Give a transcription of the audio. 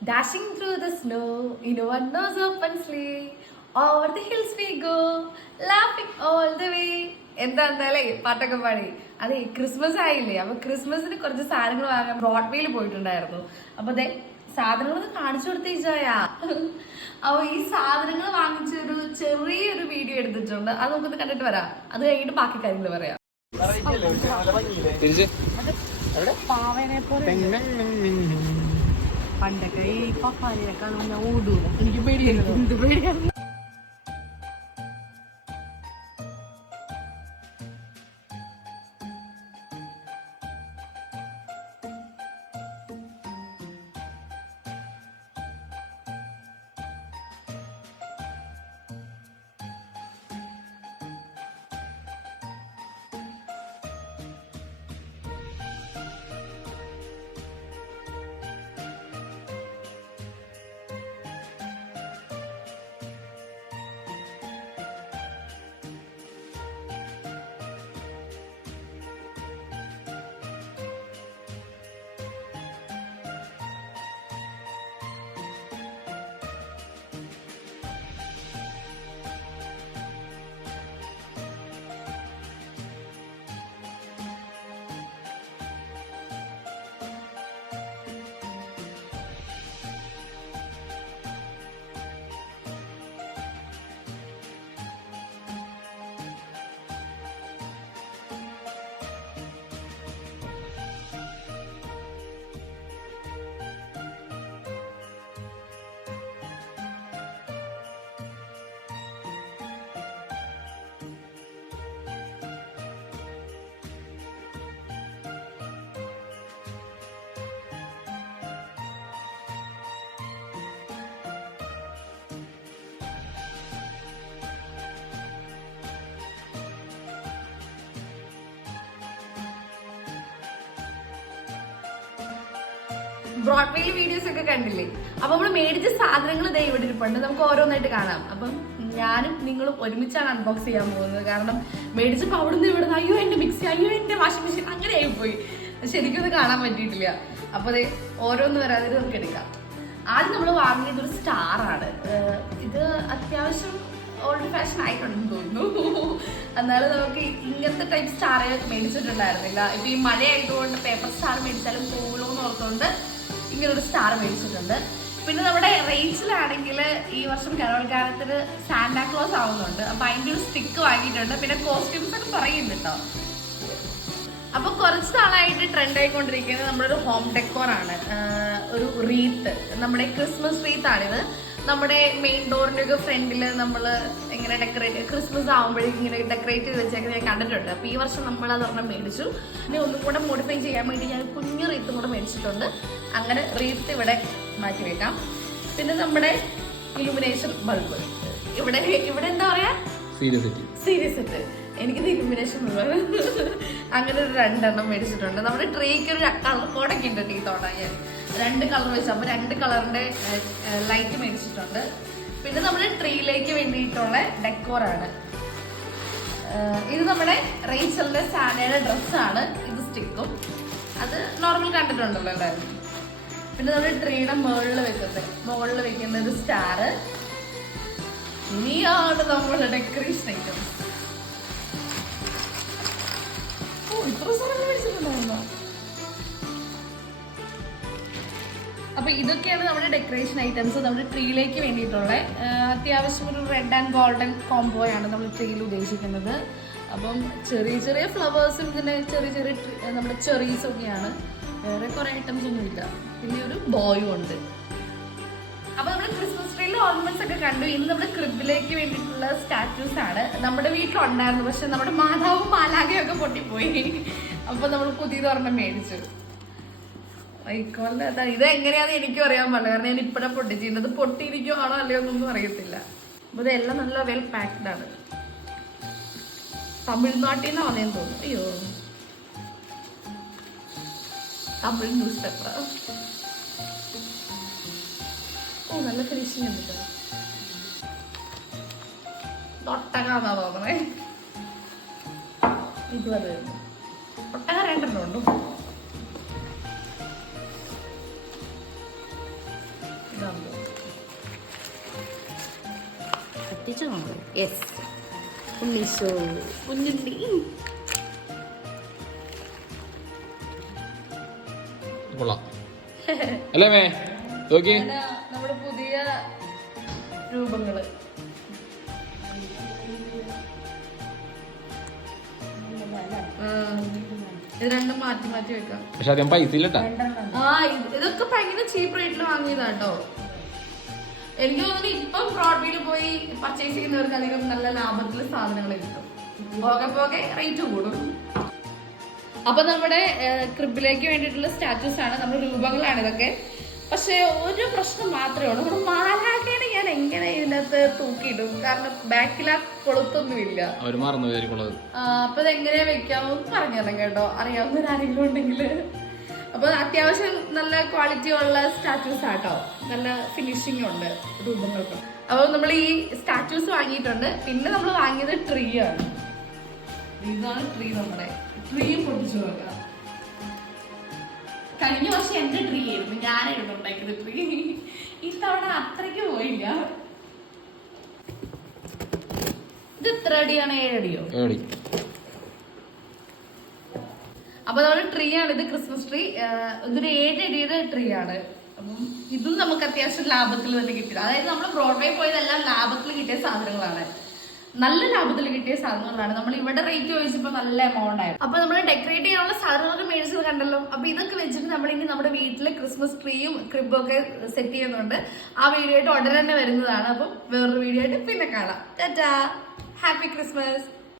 Dashing through the snow in a one-nose open sleigh, over the hills we go, laughing all the way. എന്താന്നല്ലേ പാട്ടൊക്കെ പാടി. അതെ, Christmas ആയില്ലേ, അപ്പൊ ക്രിസ്മസിന് കുറച്ച് സാധനങ്ങൾ വാങ്ങാൻ ബ്രോഡ്വേയിൽ പോയിട്ടുണ്ടായിരുന്നു. അപ്പൊ അതെ സാധനങ്ങളൊക്കെ കാണിച്ചു കൊടുത്തേച്ചായാ. അപ്പൊ ഈ സാധനങ്ങൾ വാങ്ങിച്ചൊരു ചെറിയൊരു വീഡിയോ എടുത്തിട്ടുണ്ട്. അത് നമുക്കൊന്ന് കണ്ടിട്ട് വരാം. അത് കഴിഞ്ഞിട്ട് ബാക്കി കാര്യങ്ങൾ പറയാം. പണ്ടൊക്കെ ഈ പപ്പാനെ കാണുന്ന ഓടൂല. എനിക്ക് പേടിയാണ്. ബ്രോഡ്വേയിൽ വീഡിയോസ് ഒക്കെ കണ്ടില്ലേ? അപ്പൊ നമ്മള് മേടിച്ച സാധനങ്ങൾ ഇതേ ഇവിടെ ഇരിപ്പുണ്ട്. നമുക്ക് ഓരോന്നായിട്ട് കാണാം. അപ്പം ഞാനും നിങ്ങളും ഒരുമിച്ചാണ് അൺബോക്സ് ചെയ്യാൻ പോകുന്നത്. കാരണം മേടിച്ചപ്പോ അവിടുന്ന് ഇവിടുന്ന് അയ്യോ എന്റെ മിക്സി, അയ്യോ എന്റെ വാഷിംഗ് മെഷീൻ, അങ്ങനെ ആയിപ്പോയി. ശരിക്കും ഇത് കാണാൻ പറ്റിയിട്ടില്ല. അപ്പൊ അതെ ഓരോന്ന് വരാതെ നമുക്ക് എടുക്കാം. ആദ്യം നമ്മൾ വാങ്ങിയത് ഒരു സ്റ്റാർ ആണ്. ഇത് അത്യാവശ്യം ഓൾഡ് ഫാഷൻ ആയിട്ടുണ്ടെന്ന് തോന്നുന്നു. എന്നാലും നമുക്ക് ഇങ്ങനത്തെ ടൈപ്പ് സ്റ്റാർ മേടിച്ചിട്ടുണ്ടായിരുന്നില്ല. ഇപ്പൊ ഈ മഴ ആയതുകൊണ്ട് പേപ്പർ സ്റ്റാർ മേടിച്ചാലും പോകുമല്ലോ എന്ന് ഓർത്തുകൊണ്ട് ഇങ്ങനൊരു സ്റ്റാർ മേടിച്ചിട്ടുണ്ട്. പിന്നെ നമ്മുടെ റേഞ്ചിലാണെങ്കിൽ ഈ വർഷം കരോൾ ഗാനത്തിന് സാന്റാക്ലോസ് ആവുന്നുണ്ട്. അപ്പൊ അതിന്റെ ഒരു സ്റ്റിക്ക് വാങ്ങിയിട്ടുണ്ട്. പിന്നെ കോസ്റ്റ്യൂംസ് ഒക്കെ പറയുന്നുണ്ട് കേട്ടോ. അപ്പൊ കുറച്ച് നാളായിട്ട് ട്രെൻഡ് ആയിക്കൊണ്ടിരിക്കുന്നത് നമ്മുടെ ഒരു ഹോം ഡെക്കോർ ആണ്. ഒരു റീത്ത്, നമ്മുടെ ക്രിസ്മസ് റീത്ത് ആണിത്. നമ്മുടെ മെയിൻ ഡോറിന്റെ ഒക്കെ ഫ്രണ്ടിൽ നമ്മൾ ഇങ്ങനെ ഡെക്കറേറ്റ്, ക്രിസ്മസ് ആകുമ്പോഴേക്കും ഇങ്ങനെ ഡെക്കറേറ്റ് ചെയ്ത് വെച്ചേക്ക് ഞാൻ കണ്ടിട്ടുണ്ട്. അപ്പൊ ഈ വർഷം നമ്മൾ അതൊരെണ്ണം മേടിച്ചു. പിന്നെ ഒന്നും കൂടെ മോഡിഫൈ ചെയ്യാൻ വേണ്ടി ഞാൻ കുഞ്ഞു റീത്തും കൂടെ മേടിച്ചിട്ടുണ്ട്. അങ്ങനെ റീത്ത് ഇവിടെ മാറ്റി വെക്കാം. പിന്നെ നമ്മുടെ ഇലുമിനേഷൻ ബൾബ് ഇവിടെ എന്താ പറയാ, സീരിയസ് എനിക്കിത് ഇലുമിനേഷൻ ബൾബ് അങ്ങനെ ഒരു 2 എണ്ണം മേടിച്ചിട്ടുണ്ട്. നമ്മുടെ ട്രീക്ക് ഒരു കളർ കോഡൊക്കെ ഉണ്ട്. ഈ തോടാൻ ഞാൻ 2 കളർ വെച്ചു. അപ്പൊ 2 കളറിന്റെ ലൈറ്റ് മേടിച്ചിട്ടുണ്ട്. പിന്നെ നമ്മുടെ ട്രീയിലേക്ക് വേണ്ടിയിട്ടുള്ള ഡെക്കോറാണ് ഇത്. നമ്മുടെ റേച്ചലിന്റെ സാനയുടെ ഡ്രസ്സാണ് ഇത്. സ്റ്റിക്കും അത് നോർമൽ കണ്ടിട്ടുണ്ടല്ലോ എല്ലാവരും. പിന്നെ നമ്മുടെ ട്രീയുടെ മുകളിൽ വെക്കുന്ന ഒരു സ്റ്റാർ. ഇനിയാണ് നമ്മുടെ ഡെക്കറേഷൻ ഐറ്റംസ്. ഇത്ര സാധനം മേടിച്ചിട്ടുണ്ടായിരുന്നോ? അപ്പൊ ഇതൊക്കെയാണ് നമ്മുടെ ഡെക്കറേഷൻ ഐറ്റംസ് നമ്മുടെ ട്രീയിലേക്ക് വേണ്ടിയിട്ടുള്ള. അത്യാവശ്യം ഒരു റെഡ് ആൻഡ് ഗോൾഡൻ കോംബോയാണ് നമ്മൾ ട്രീയിൽ ഉദ്ദേശിക്കുന്നത്. അപ്പം ചെറിയ ചെറിയ ഫ്ലവേഴ്സും പിന്നെ ചെറിയ നമ്മുടെ ചെറീസും ഒക്കെയാണ്. വേറെ കുറെ ഐറ്റംസ് ഒന്നും ഇല്ല. പിന്നെ ഒരു ബോയും ഉണ്ട്. അപ്പൊ നമ്മുടെ ക്രിസ്മസ് ട്രീയിൽ ഓർണമെന്റ്സ് ഒക്കെ കണ്ടു. ഇനി നമ്മുടെ ക്രിബിലേക്ക് വേണ്ടിയിട്ടുള്ള സ്റ്റാറ്റ്യൂസ് ആണ്. നമ്മുടെ വീട്ടിലുണ്ടായിരുന്നു, പക്ഷെ നമ്മുടെ മാതാവും മാലാഖയും ഒക്കെ പൊട്ടിപ്പോയി. അപ്പൊ നമ്മൾ പുതിയതൊരെണ്ണം മേടിച്ചു. ഇത് എങ്ങനെയാന്ന് എനിക്കും അറിയാൻ പാടില്ല. കാരണം ഞാൻ ഇപ്പഴാ പൊട്ടിച്ചിരുന്നത്. പൊട്ടിയിരിക്കുവാണോ അല്ലയോ എന്നൊന്നും അറിയത്തില്ല. അപ്പൊ ഇതെല്ലാം നല്ല വെൽ പാക്ഡ് ആണ്. തമിഴ്നാട്ടിൽ നിന്ന് വന്നേന്ന് തോന്നുന്നു. അയ്യോ, തമിഴ് ന്യൂസ് പേപ്പർ. ഓ, നല്ല ഫിനിഷിങ് ഉണ്ട്. ഒട്ടകാന്നാ തോന്നണേ. ഇത് ഒട്ടക 2 എണ്ണം ഉണ്ടോ? പൊട്ടിച്ചു നോക്കാം. യെസ്, ഉണ്ണീശോ കുഞ്ഞുണ്ടി. നമ്മുടെ പുതിയ രൂപങ്ങള് ഇത് രണ്ടും മാറ്റി മാറ്റി വെക്കാം. പക്ഷെ അധികം പൈസ ഇല്ലട്ടാ. ഇതൊക്കെ ഭയങ്കര ചീപ്പ് റേറ്റിൽ വാങ്ങിയതാട്ടോ. എനിക്ക് തോന്നുന്നു ഇപ്പം ബ്രോഡ്വേയിൽ പോയി പർച്ചേസ് ചെയ്യുന്നവർക്ക് അധികം നല്ല ലാഭത്തിൽ സാധനങ്ങൾ കിട്ടും. പോകെ പോകെ റേറ്റ് കൂടും. അപ്പൊ നമ്മുടെ ക്രിബിലേക്ക് വേണ്ടിയിട്ടുള്ള സ്റ്റാറ്റൂസ് ആണ്, നമ്മുടെ രൂപങ്ങളാണ് ഇതൊക്കെ. പക്ഷെ ഒരു പ്രശ്നം മാത്രമേ ഉള്ളൂ, നമ്മുടെ മാലാഖേനെ ഞാൻ എങ്ങനെ ഇതിനകത്ത് തൂക്കിയിടും? കാരണം ബാക്കിൽ ആ കൊളുത്തൊന്നുമില്ല. അപ്പൊ ഇതെങ്ങനെയാ വെക്കാമോ പറഞ്ഞു തരാം കേട്ടോ, അറിയാവുന്ന ആരെങ്കിലും ഉണ്ടെങ്കിൽ. അപ്പൊ അത്യാവശ്യം നല്ല ക്വാളിറ്റി ഉള്ള സ്റ്റാറ്റൂസ് ആട്ടോ, നല്ല ഫിനിഷിംഗ് ഉണ്ട് രൂപങ്ങൾക്ക്. അപ്പൊ നമ്മൾ ഈ സ്റ്റാറ്റൂസ് വാങ്ങിയിട്ടുണ്ട്. പിന്നെ നമ്മൾ വാങ്ങിയത് ട്രീ ആണ്. ഇതാണ് ട്രീ. നമ്മുടെ ട്രീയും പൊട്ടിച്ചു നോക്കാം. കഴിഞ്ഞ വർഷം എന്റെ ട്രീ ആയിരുന്നു, ഞാനായിരുന്നു ഉണ്ടാക്കിയത് ട്രീ. ഇത്തവണ അത്രയ്ക്ക് പോയില്ല. ഇത് എത്ര അടിയാണ്? 7 അടിയോ? അപ്പൊ നമ്മുടെ ട്രീ ആണ് ഇത്, ക്രിസ്മസ് ട്രീ. ഇതൊരു 7 അടിയുടെ ട്രീ ആണ്. അപ്പം ഇതും നമുക്ക് അത്യാവശ്യം ലാഭത്തിൽ തന്നെ കിട്ടിയത്. അതായത് നമ്മൾ ബ്രോഡ്വേ പോയതെല്ലാം ലാഭത്തിൽ കിട്ടിയ സാധനങ്ങളാണ്, നല്ല ലാഭത്തിൽ കിട്ടിയ സാധനങ്ങളാണ്. നമ്മൾ ഇവിടെ റേറ്റ് ചോദിച്ചപ്പോൾ നല്ല എമൗണ്ട് ആയിരുന്നു. അപ്പൊ നമ്മൾ ഡെക്കറേറ്റ് ചെയ്യാനുള്ള സാധനങ്ങളൊക്കെ മേടിച്ചത് കണ്ടല്ലോ. അപ്പൊ ഇതൊക്കെ വെച്ചിട്ട് നമ്മൾ ഇനി നമ്മുടെ വീട്ടിലെ ക്രിസ്മസ് ട്രീയും ക്രിബും ഒക്കെ സെറ്റ് ചെയ്യുന്നുണ്ട്. ആ വീഡിയോ ആയിട്ട് ഉടനെ തന്നെ വരുന്നതാണ്. അപ്പം വേറൊരു വീഡിയോ ആയിട്ട് പിന്നെ കാണാം. Tata, happy Christmas.